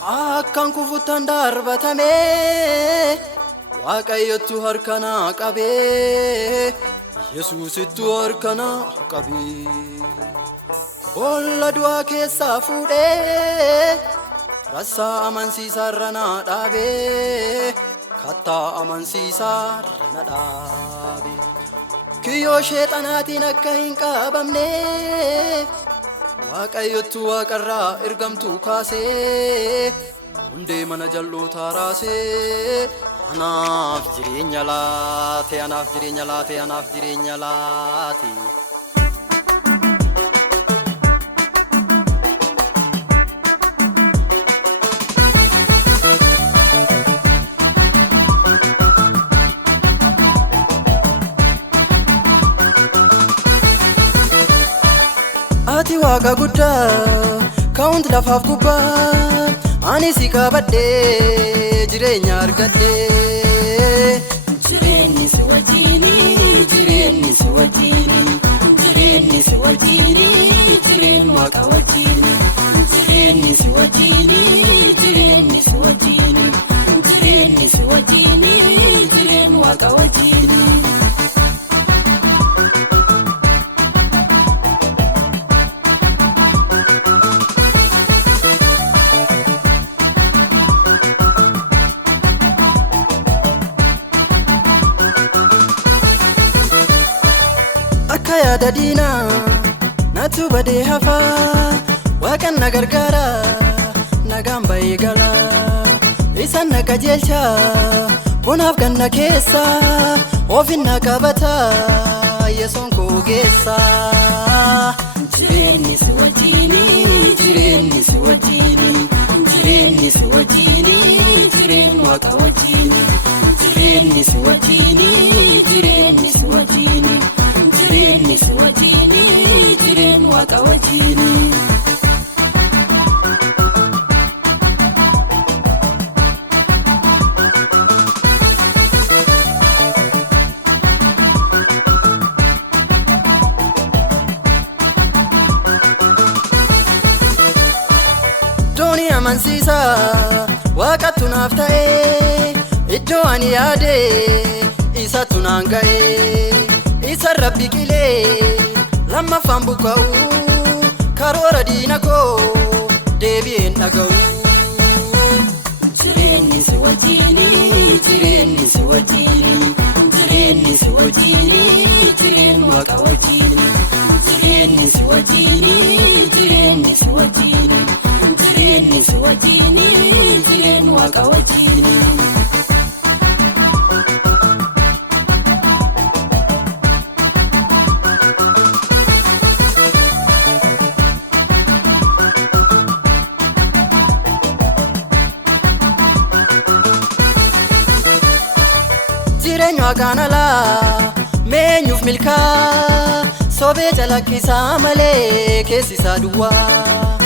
Akkan kufutan darbatame Waaqayyotu harkana qabe Yesuusittu harkana qabe Bolla du'a keessa fuudhe Rassaa amansiisarra na dhaabe Kattaa amansiisarra na dhaabe Kiyyoo sheexanaatiin akka hin qabamne Waaqayyotu waaqarraa ergamtuu kaasee Hundee mana jal'ootaa raasee Anaaf jireenya laate, anaaf jireenya laate, anaaf jireenya laate Ati waaqa guddaa kaunti lafaaf gubbaa ani si qabadhee jireenya argadhee jireenyi si wajjini jireenyi si wajjini jireenyi si wajjini jireenyi waaqa wajjini jireenyi si wajjini jireenyi si wajjini jireenyi si wajjini jireenyi waaqa wajjini Kaya dadina natu bade hafa Wakan nagargara nagamba igala Isan nakajelcha Bunaf ganna kesa Ofin nakabata Yeson kugesa Jireni si wajini Jireni si wajini Jireni si wajini Jireni waka wajini Jireni si wajini Jireni si wajini Jireni si wajini, jireni waka wajini Doni amansiisa Waaqa tunaaf ta'e Iddoo ani yaade Isa tunaan ga'e Isa rabbi qilee Lamma fambukka'u Karoora diina koo Deebi'een dhaga'u Jireenyi si wajjini Jireenyi si wajjini Jireenyi si wajjini Jireenyi waaqa wajjini Jireenyi si wajjini Jireenyi si wajjini Jireenyi si wajjini Jireenyi waaqa wajjini Jireenyi waaqaan alaa meenyuuf milkaa Sobee jalakkisaa malee keessisaa duwwaa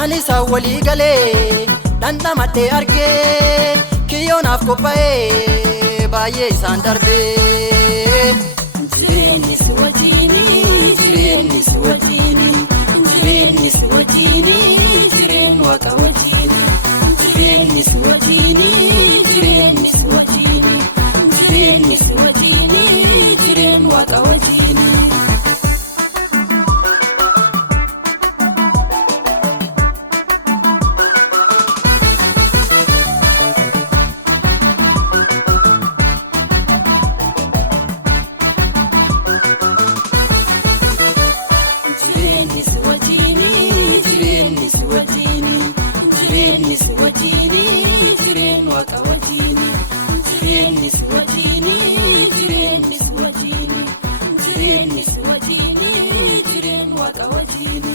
Ani isaa walii galee dhandhamadhee argee Kiyyoonaaf qophaa'ee baay'ee isaan darbee Jireenyi si wajjini Jireenyi si wajjini Jireenyi si wajjini Jireenyi waaqa wajjini Jireenyi si wajjini Jireenyi si wajjini Jireenyi si wajjini Jireenyi waaqa wajjini Jireenyi si wajjini Jireenyi si wajjini Jireenyi si wajjini Jireenyi waaqa wajjini Jireenyi si wajjini Jireenyi si wajjini Jireenyi si wajjini Jireenyi waaqa wajjini